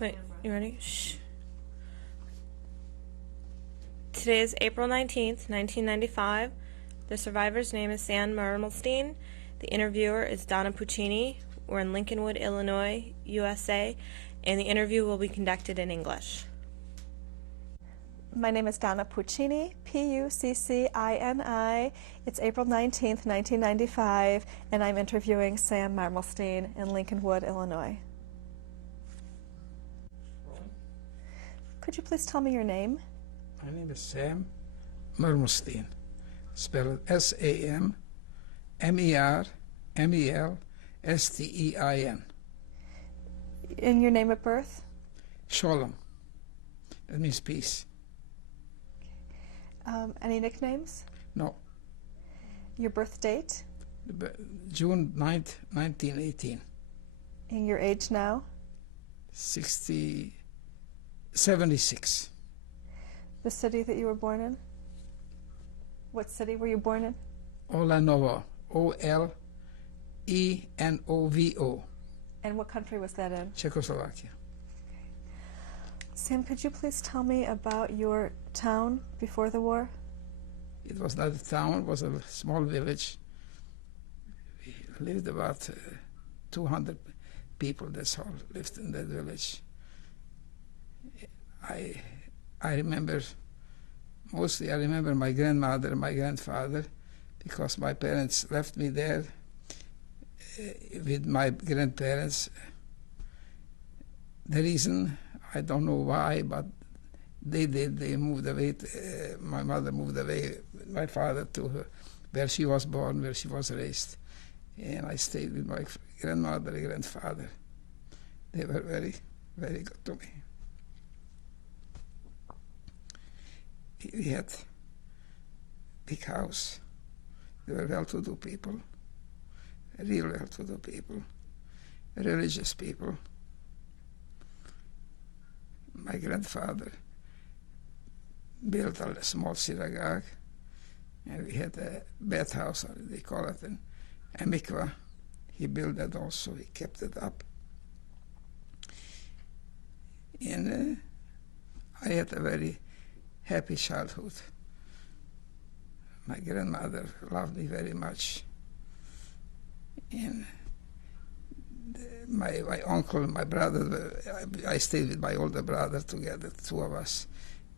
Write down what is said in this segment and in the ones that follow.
Wait, you ready? Shh. Today is April 19th, 1995. The survivor's name is Sam Mermelstein. The interviewer is Donna Puccini. We're in Lincolnwood, Illinois, USA, and the interview will be conducted in English. My name is Donna Puccini, Puccini. It's April 19th, 1995, and I'm interviewing Sam Mermelstein in Lincolnwood, Illinois. Could you please tell me your name? My name is Sam Mermelstein, spelled S-A-M-M-E-R-M-E-L-S-T-E-I-N. And your name at birth? Shalom. That means peace. Any nicknames? No. Your birth date? June 9th, 1918. And your age now? 76. The city that you were born in? What city were you born in? Olanovo. O-L-E-N-O-V-O. And what country was that in? Czechoslovakia. Sam, could you please tell me about your town before the war? It was not a town, it was a small village. We lived about 200 people, that's all, lived in that village. I remember, mostly I remember my grandmother and my grandfather, because my parents left me there with my grandparents. The reason, I don't know why, but they moved away, my mother moved away with my father to where she was born, where she was raised. And I stayed with my grandmother and grandfather. They were very, very good to me. We had a big house. They were well-to-do people, real well-to-do people, religious people. My grandfather built a small synagogue, and we had a bathhouse, they call it, a mikvah. He built that also, he kept it up. And I had a very happy childhood. My grandmother loved me very much. And my uncle and my brother, I stayed with my older brother together, the two of us.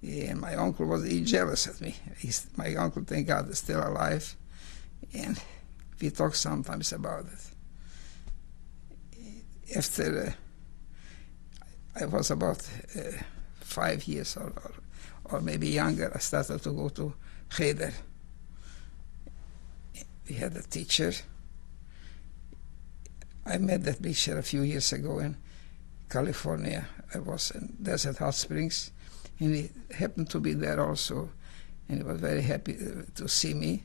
And my uncle was jealous of me. My uncle, thank God, is still alive. And we talk sometimes about it. After I was about 5 years or maybe younger, I started to go to Cheder. We had a teacher. I met that teacher a few years ago in California. I was in Desert Hot Springs, and he happened to be there also, and he was very happy to see me.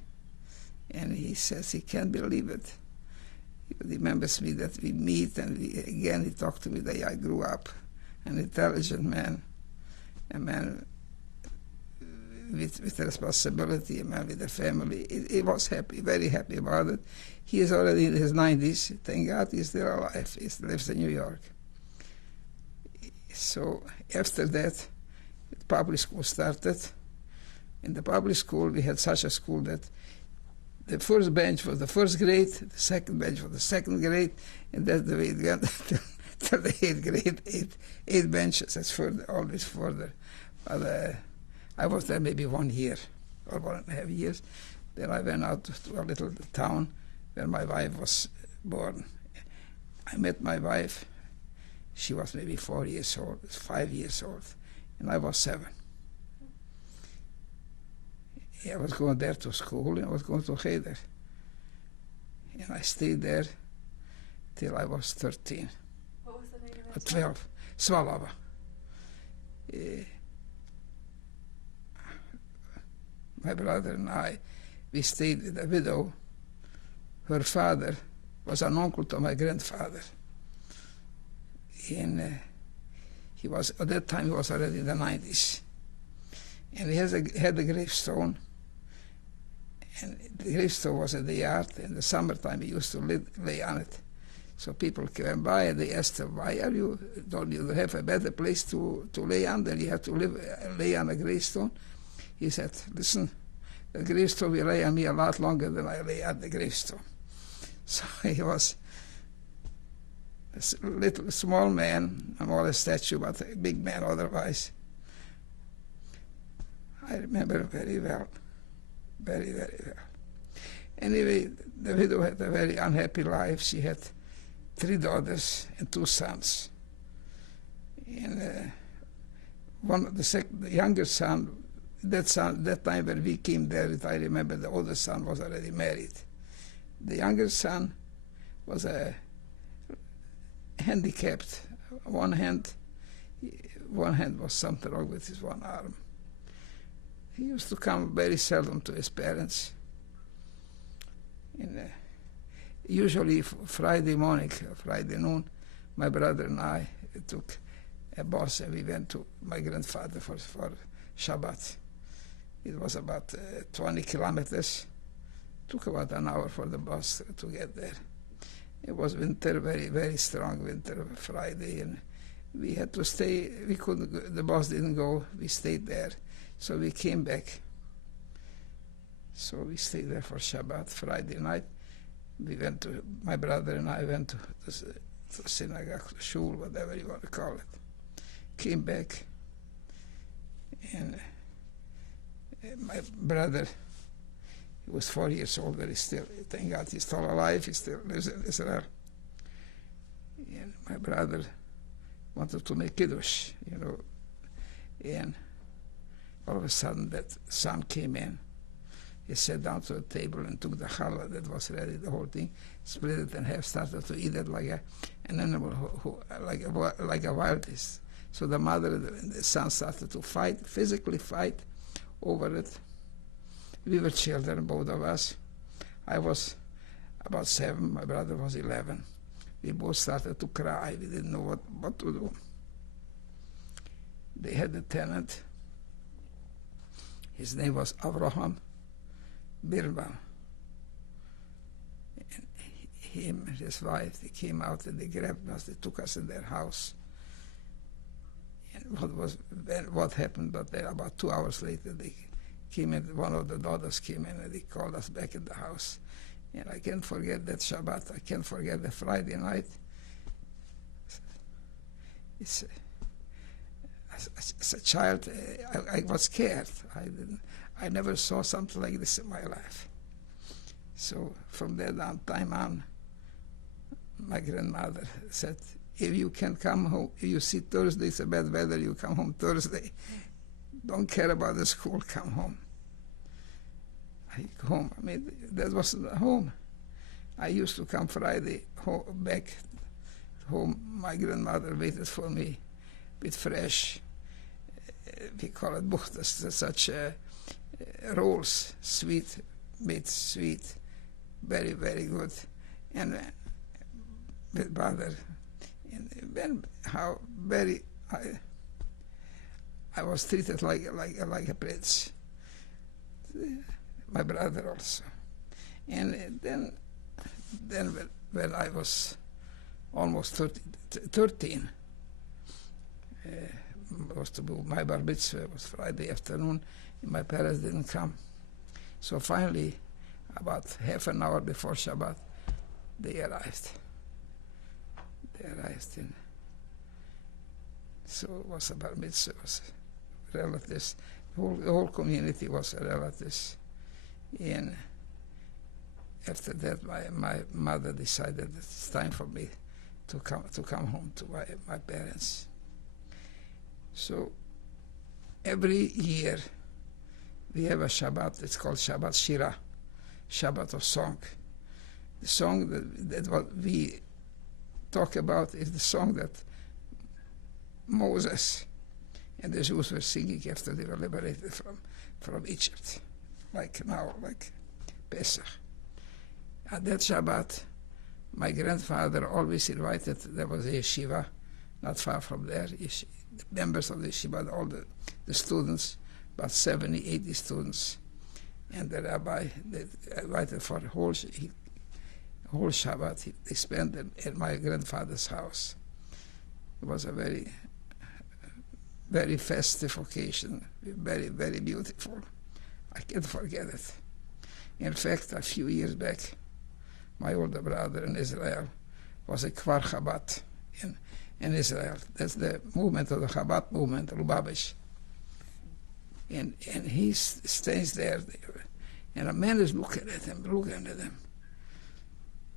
And he says he can't believe it. He remembers me that we meet, and again he talked to me that I grew up, an intelligent man, a man with responsibility, a man with a family. He was happy, very happy about it. He is already in his 90s. Thank God he's still alive. He lives in New York. So after that, the public school started. In the public school, we had such a school that the first bench was the first grade, the second bench was the second grade, and that's the way it went till the 8th grade, eight benches. That's further, always further. But I was there maybe 1 year or 1.5 years. Then I went out to a little town where my wife was born. I met my wife. She was maybe 4 years old, 5 years old, and I was 7. I was going there to school, and I was going to Cheder. And I stayed there till I was 13. What was the name of that 12. Svalava. My brother and I, we stayed with a widow. Her father was an uncle to my grandfather. And he was, at that time, he was already in the 90s. And he had a gravestone. And the gravestone was in the yard. In the summertime, he used to lay on it. So people came by and they asked him, why are you, don't you have a better place to lay on than you have to lay on a gravestone? He said, listen, the gravestone will lay on me a lot longer than I lay on the gravestone. So he was a little small man, more a statue, but a big man otherwise. I remember very well, very, very well. Anyway, the widow had a very unhappy life. She had 3 daughters and 2 sons. And the younger son, that time when we came there, I remember the older son was already married. The younger son was handicapped. One hand was something wrong with his one arm. He used to come very seldom to his parents. And usually Friday morning, Friday noon, my brother and I took a bus and we went to my grandfather for Shabbat. It was about 20 kilometers. Took about an hour for the bus to get there. It was winter, very, very strong winter, Friday, and we had to stay. We couldn't, the bus didn't go. We stayed there. So we came back. So we stayed there for Shabbat, Friday night. We went to, my brother and I went to the synagogue, shul, whatever you want to call it. Came back, and my brother, he was 4 years old, but he's still, thank God, he's still alive. He still lives in Israel. And my brother wanted to make Kiddush, and all of a sudden that son came in. He sat down to a table and took the challah that was ready, the whole thing, split it in half, started to eat it like an animal, like a wild beast. So the mother and the son started to fight, physically fight over it. We were children, both of us. I was about 7, my brother was 11. We both started to cry. We didn't know what to do. They had a tenant. His name was Avraham Birban. And him and his wife, they came out and they grabbed us. They took us in their house. And what happened? But about 2 hours later, they came in. One of the daughters came in and they called us back in the house. And I can't forget that Shabbat. I can't forget the Friday night. As a child, I was scared. I never saw something like this in my life. So from that time on, my grandmother said, if you can come home, if you see Thursday, it's a bad weather, you come home Thursday. Don't care about the school, come home. I go home. I mean, that was home. I used to come Friday back home. My grandmother waited for me with fresh, we call it buchtas, such rolls, sweet, made sweet, very, very good. And with butter. And then how very, I was treated like a prince. My brother also. And then when I was almost 13, was to be my bar mitzvah. It was Friday afternoon, and my parents didn't come. So finally, about half an hour before Shabbat, they arrived. And so it was a bar mitzvah, it was relatives. The whole community was relatives. And after that, my mother decided that it's time for me to come home to my parents. So every year we have a Shabbat. It's called Shabbat Shira, Shabbat of song. The song that what we talk about is the song that Moses and the Jews were singing after they were liberated from Egypt, like now, like Pesach. At that Shabbat, my grandfather always invited, there was a yeshiva not far from there, the members of the yeshiva, all the students, about 70, 80 students, and the rabbi, they invited for a whole, whole Shabbat they spent in my grandfather's house. It was a very, very festive occasion, very, very beautiful. I can't forget it. In fact, a few years back, my older brother in Israel was a Kvar Chabad in Israel. That's the movement of the Chabad movement, Lubavitch. And he stays there, and a man is looking at him.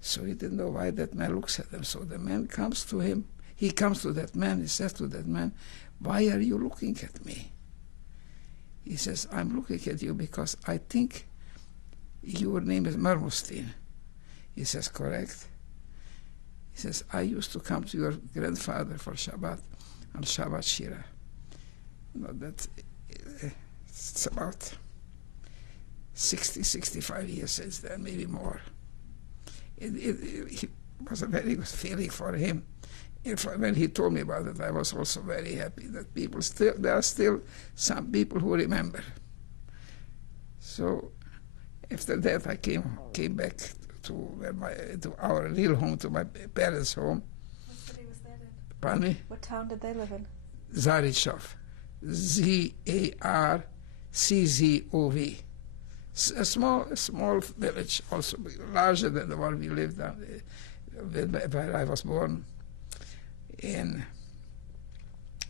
So he didn't know why that man looks at him. So the man comes to him. He comes to that man. He says to that man, "Why are you looking at me?" He says, "I'm looking at you because I think your name is Mermelstein." He says, "Correct." He says, "I used to come to your grandfather for Shabbat on Shabbat Shira." It's about 60, 65 years since then, maybe more. It was a very good feeling for him. When he told me about it, I was also very happy that there are still some people who remember. So after that, I came back to our real home, to my parents' home. What city was that in? Pardon me? What town did they live in? Zarichov. Zarczov. A small village, also larger than the one we lived on, where I was born. And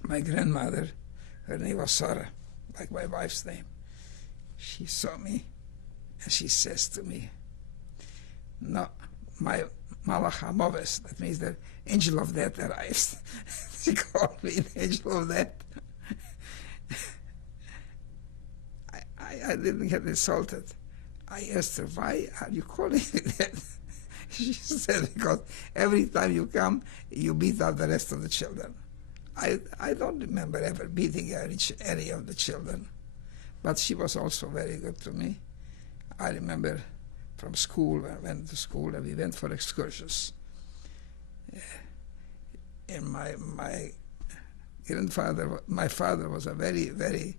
my grandmother, her name was Sarah, like my wife's name. She saw me, and she says to me, "No, my Malach HaMoves," that means the angel of death arrives. She called me the angel of death. I didn't get insulted. I asked her, "Why are you calling me that?" She said, "Because every time you come, you beat up the rest of the children." I don't remember ever beating any of the children, but she was also very good to me. I remember from school, I went to school and we went for excursions. And my grandfather, my father was a very, very,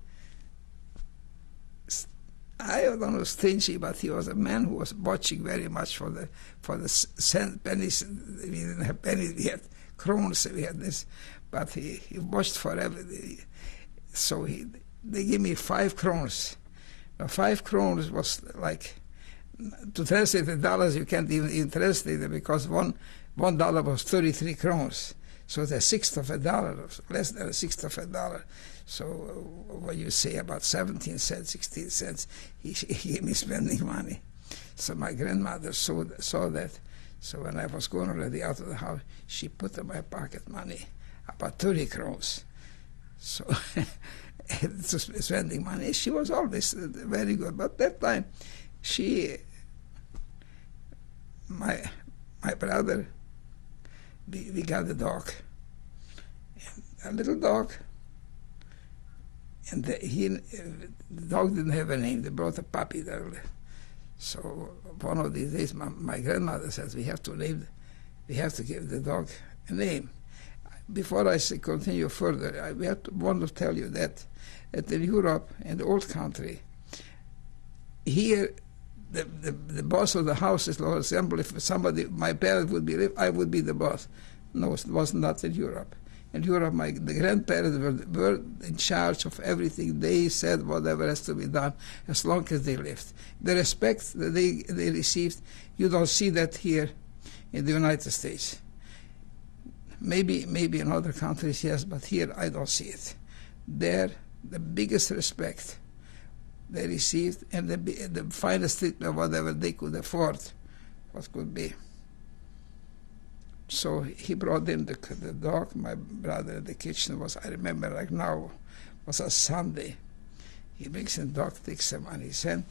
I don't know, stingy, but he was a man who was watching very much for the pennies. We didn't have pennies, we had krones, we had this, but he watched forever. So they gave me 5 krones. Now 5 krones was like, to translate the dollars, you can't even translate it, because $1 was 33 krones. So the sixth of a dollar, less than a sixth of a dollar. So when you say about 17 cents, 16 cents, he gave me spending money. So my grandmother saw that. So when I was going already out of the house, she put in my pocket money, about 30 krones. So it's spending money. She was always very good. But that time, my brother, we got a dog, a little dog. And the dog didn't have a name. They brought a puppy there. So one of these days, my grandmother says, we have to give the dog a name. Before I continue further, I want to tell you that in Europe, in the old country, here, the boss of the house is, for example, if my parent would be, I would be the boss. No, it was not in Europe. In Europe, the grandparents were in charge of everything. They said whatever has to be done as long as they lived. The respect that they received, you don't see that here in the United States. Maybe in other countries, yes, but here I don't see it. There, the biggest respect they received, and the finest treatment, whatever they could afford, what could be. So he brought in the dog. My brother in the kitchen I remember like now, was a Sunday. He brings in the dog, takes him on his hand,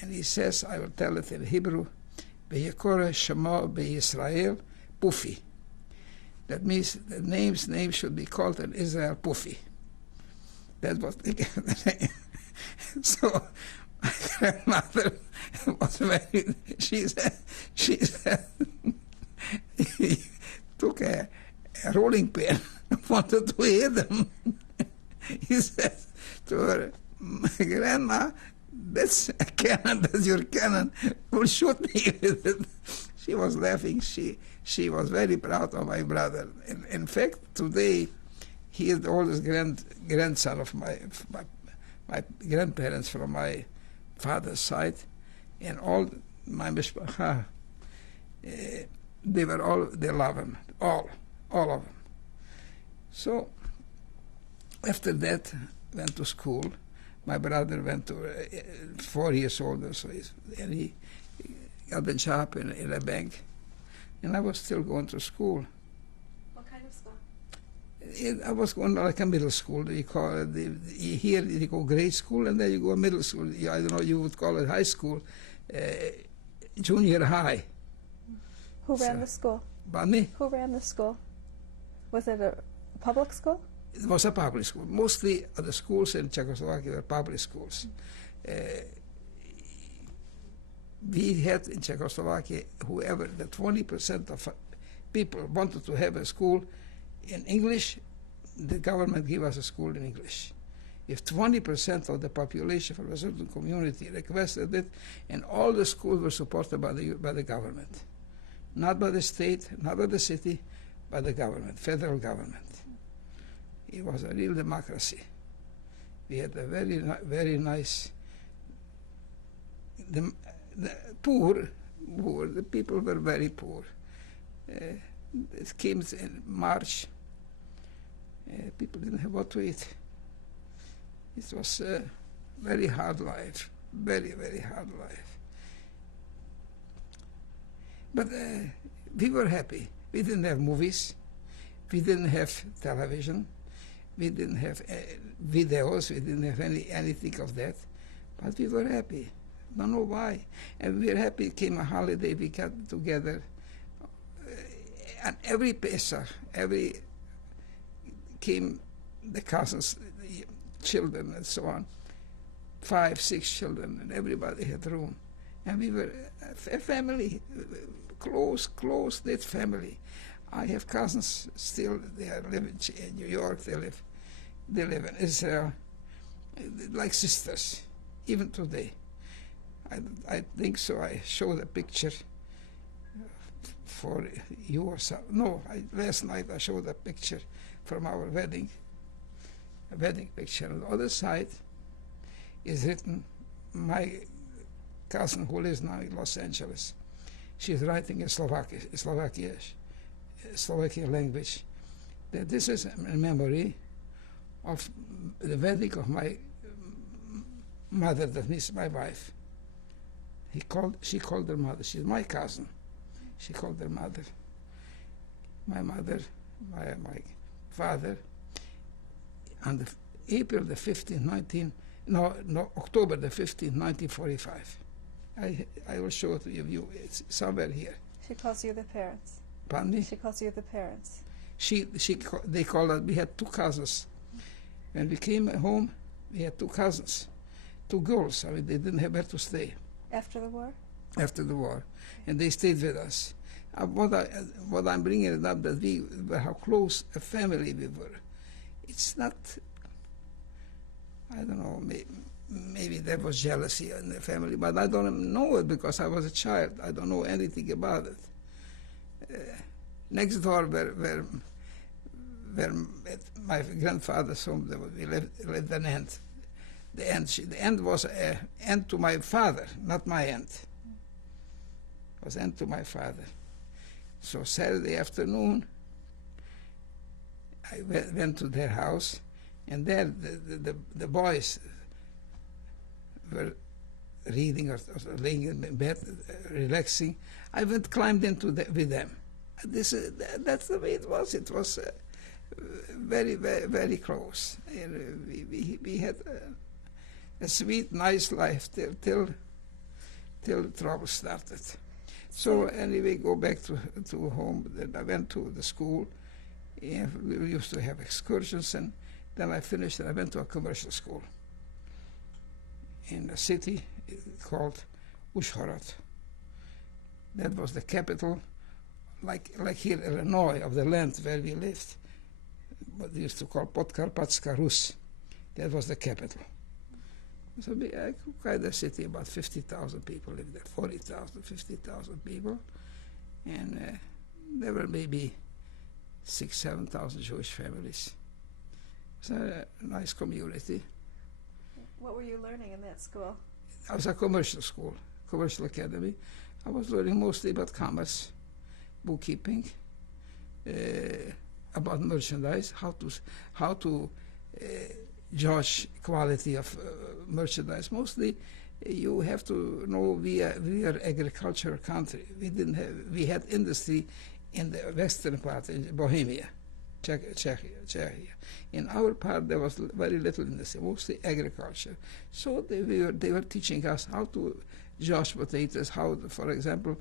and he says, I will tell it in Hebrew, Beyekore Shema Beyisrael Pufi. That means the name should be called in Israel Pufi. That was the name. So my grandmother was very, she said, he took a rolling pin and wanted to hit him. He said to her, Grandma, that's a cannon, that's your cannon. Will shoot me with it. She was laughing. She was very proud of my brother. In fact, today, he is the oldest grandson of my grandparents from my father's side, and all my mishpacha, they love him, all of them. So after that, went to school. My brother went to 4 years older, and he got a job in a bank, and I was still going to school. What kind of school? I was going like a middle school. You call it here you go grade school, and then you go middle school. I don't know. You would call it high school, junior high. Who ran the school? By me, Who ran the school? Was it a public school? it was a public school. Mostly the schools in Czechoslovakia were public schools. We had in Czechoslovakia, whoever, the 20% of people wanted to have a school in English, the government gave us a school in English. If 20% of the population from a certain community requested it, and all the schools were supported by the government, not by the state, not by the city, by the government, federal government. It was a real democracy. We had a very nice. The poor, the people were very poor. It came in March. People didn't have what to eat. It was a very hard life, very hard life. But we were happy. We didn't have movies. We didn't have television. We didn't have videos. We didn't have anything of that. But we were happy. Don't know why. And we were happy. It came a holiday. We got together. And every Pesach, came the cousins, the children, and so on. 5, 6 children, and everybody had room. And we were a family, close-knit family. I have cousins still. They live in New York. They live in Israel, like sisters, even today. I think so. I showed a picture for you or so. No, last night I showed a picture from our wedding, a wedding picture. On the other side is written, my cousin who lives now in Los Angeles. She's writing in Slovakian language. That this is a memory of the wedding of my mother, that means my wife. She called her mother. She's my cousin. She called her mother. My mother, my father, on October the 15th, 1945. I will show it to you. It's somewhere here. She calls you the parents. Pardon me? She calls you the parents. They called us. We had 2 cousins. When we came home, we had 2 cousins, 2 girls. I mean, they didn't have where to stay. After the war? After the war, and they stayed with us. What I'm bringing it up, that we were, how close a family we were. It's not, I don't know, maybe there was jealousy in the family, but I don't know it because I was a child. I don't know anything about it. Next door where at my grandfather's home, we lived an aunt. The aunt was an aunt to my father, not my aunt. It was aunt to my father. So Saturday afternoon, I went to their house, and there the boys were reading or laying in bed, relaxing. I climbed into with them. That's the way it was. It was very close. And we had a sweet, nice life till trouble started. So anyway, go back to home. Then I went to the school. And we used to have excursions, and then I finished and I went to a commercial school in a city called Uzhhorod. That was the capital, like here, Illinois, of the land where we lived. What they used to call Podkarpatska Rus. That was the capital. So quite a city, about 50,000 people lived there, 40,000, 50,000 people. And there were maybe 6,000-7,000 Jewish families. It's a nice community. What were you learning in that school? I was a commercial school, commercial academy. I was learning mostly about commerce, bookkeeping, about merchandise, how to judge quality of merchandise. Mostly, you have to know we are agricultural country. We had industry in the western part, in Bohemia, Czechia. In our part, there was very little industry, mostly agriculture. So they were teaching us how to judge potatoes, for example,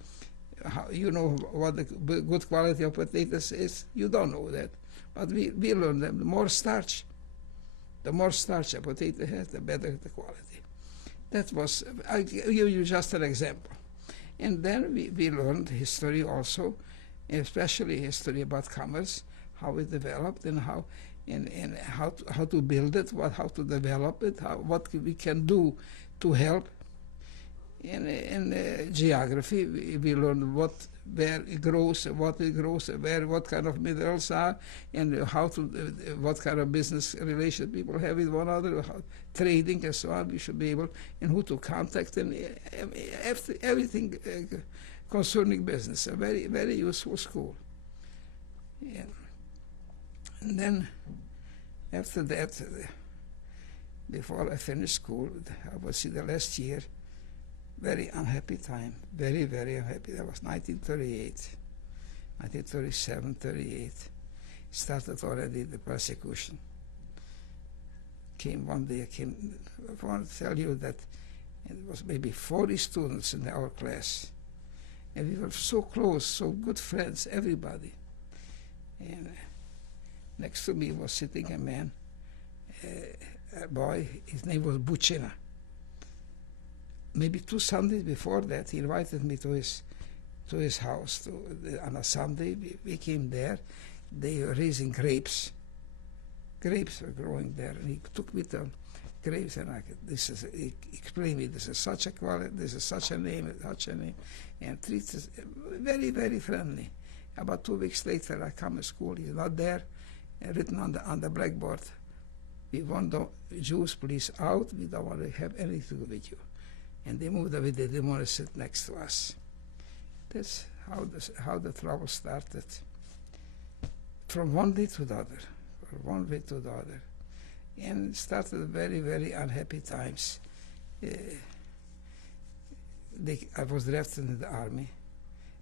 you know what the good quality of potatoes is. You don't know that, but we learned them. The more starch a potato has, the better the quality. That was, I give you just an example. And then we learned history also, especially history about commerce, how it developed and how to build it, how to develop it, what we can do to help. In geography, we learn where it grows, what kind of minerals are, and what kind of business relation people have with one another, trading and so on. We should be able, and who to contact, and everything concerning business. A very, very useful school. Yeah. And then, after that, before I finished school, I was in the last year. Very unhappy time, very, very unhappy. That was 1938, 1937, 38. Started already the persecution. One day, I want to tell you that it was maybe 40 students in our class. And we were so close, so good friends, everybody. And next to me was sitting a man, a boy, his name was Buchina. Maybe 2 Sundays before that, he invited me to his house on a Sunday. We came there. They were raising grapes. Grapes were growing there, and he took me to grapes, and he explained me, this is such a quality, this is such a name, and treated us very, very friendly. About 2 weeks later, I come to school. He's not there, written on the blackboard. We want the Jews, please out. We don't want to have anything to do with you. And they moved away. They didn't want to sit next to us. That's how the trouble started. From one day to the other. And it started very, very unhappy times. I was drafted in the army,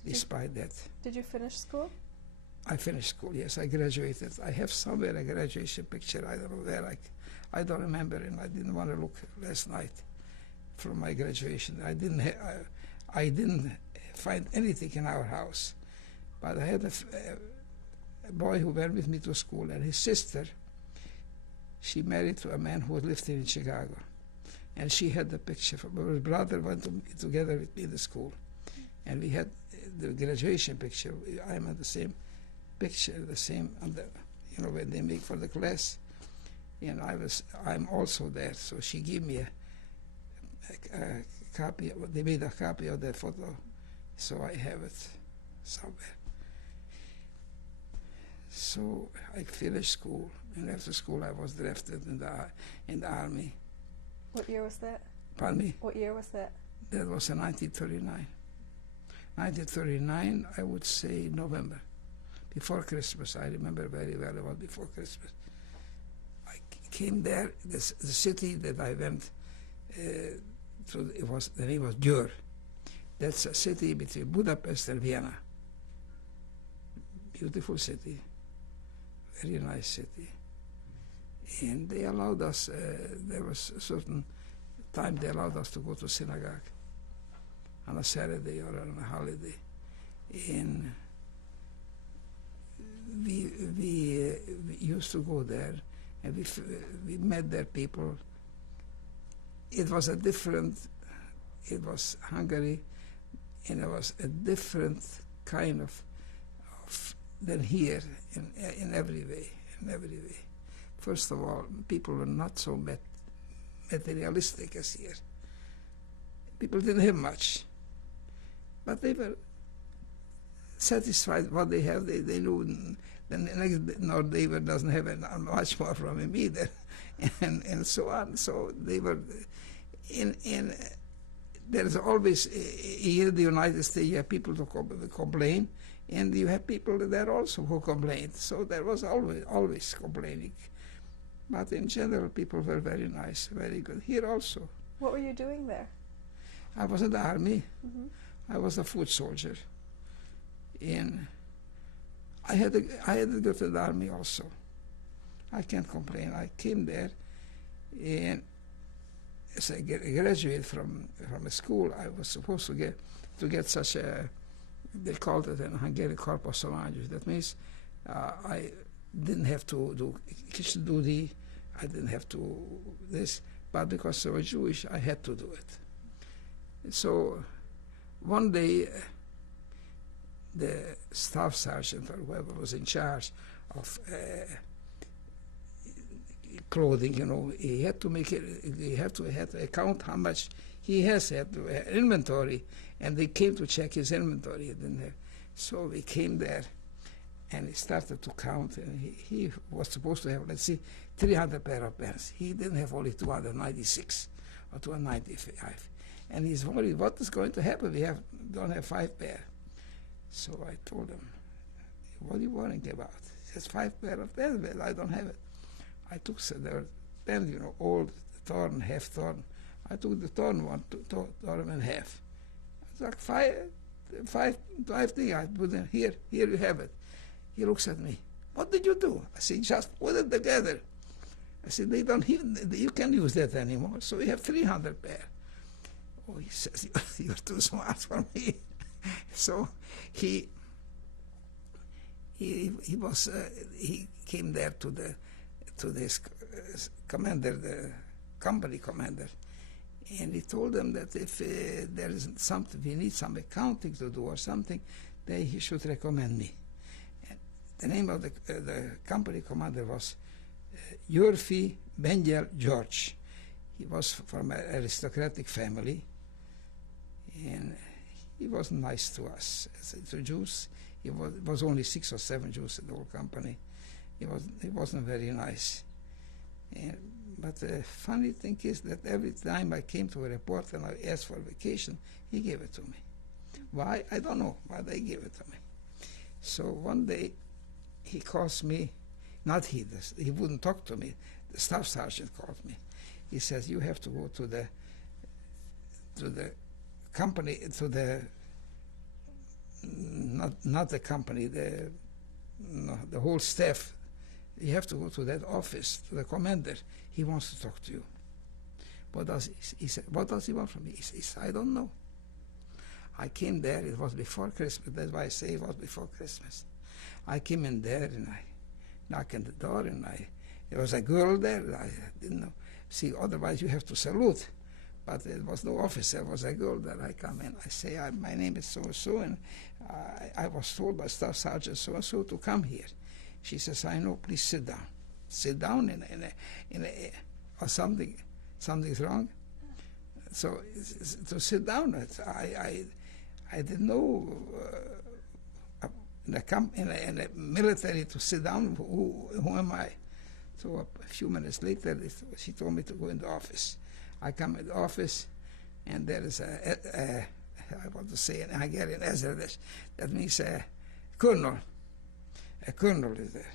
despite that. Did you finish school? I finished school, yes. I graduated. I have somewhere a graduation picture. I don't know where. I don't remember, and I didn't want to look last night. From my graduation, I didn't find anything in our house, but I had a boy who went with me to school, and his sister, she married to a man who lived in Chicago, and she had the picture. Her brother went together with me to school, and we had the graduation picture. I'm at the same picture, when they make for the class, and I'm also there. So she gave me a copy. They made a copy of that photo, so I have it somewhere. So I finished school, and after school I was drafted in the army. What year was that? Pardon me? What year was that? That was in 1939. 1939, I would say November, before Christmas. I remember very well. It was before Christmas. I came there. The city that I went. The name was Győr. That's a city between Budapest and Vienna. Beautiful city, very nice city. And they allowed us, there was a certain time they allowed us to go to synagogue on a Saturday or on a holiday. And we used to go there, and we met there people. It was Hungary, and it was a different kind of than here in every way. First of all, people were not so materialistic as here. People didn't have much, but they were satisfied what they have. They knew the next neighbor doesn't have much more from him either, and so on. So they were in. There's always here in the United States you have people to complain, and you have people there also who complained. So there was always complaining, but in general people were very nice, very good. Here also. What were you doing there? I was in the army. Mm-hmm. I was a foot soldier, and I had to go to the army also. I can't complain. I came there, and as I graduated from a school, I was supposed to get such a, they called it in Hungarian corpus language. That means I didn't have to do kitchen duty. I didn't have to this, but because I was Jewish, I had to do it. So one day, the staff sergeant or whoever was in charge of clothing, he had to make it. He had to account how much he had inventory, and they came to check his inventory. He didn't have. So we came there, and he started to count, and he was supposed to have, let's see, 300 pair of pants. He didn't have, only 296 or 295. And he's worried, what is going to happen? We don't have 5 pair. So I told him, what are you worrying about? He says, 5 pair of pants, but I don't have it. I took the pants, old, torn, half torn. I took the torn one, tore them in half. It's like five things. I put them here you have it. He looks at me, what did you do? I said, just put it together. I said, you can't use that anymore, so we have 300 pair. Oh, he says, you're too smart for me. So he came there to this commander, the company commander, and he told them that if there is something, we need some accounting to do or something, then he should recommend me. And the name of the company commander was Yurfi Benjel George. He was from an aristocratic family, and he was nice to us. To Jews, it was only 6 or 7 Jews in the whole company. He wasn't very nice. But the funny thing is that every time I came to a report and I asked for vacation, he gave it to me. Why? I don't know, but they gave it to me. So one day he calls me, not he wouldn't talk to me. The staff sergeant called me. He says, you have to go to the company, to the, not the company, the whole staff. You have to go to that office, to the commander. He wants to talk to you. He said, what does he want from me? He said, I don't know. I came there, it was before Christmas. That's why I say it was before Christmas. I came in there and I knocked on the door, and there was a girl there. I didn't know. See, otherwise you have to salute. But there was no officer, there was a girl there. I come in, I say, my name is so-and-so, and I was told by Staff Sergeant so-and-so to come here. She says, I know, please sit down. Sit down or something's wrong. So to sit down, I didn't know in the military to sit down, who am I? So a few minutes later, she told me to go in the office. I come in the office, and there is I want to say in Hungarian, that means a colonel. A colonel is there.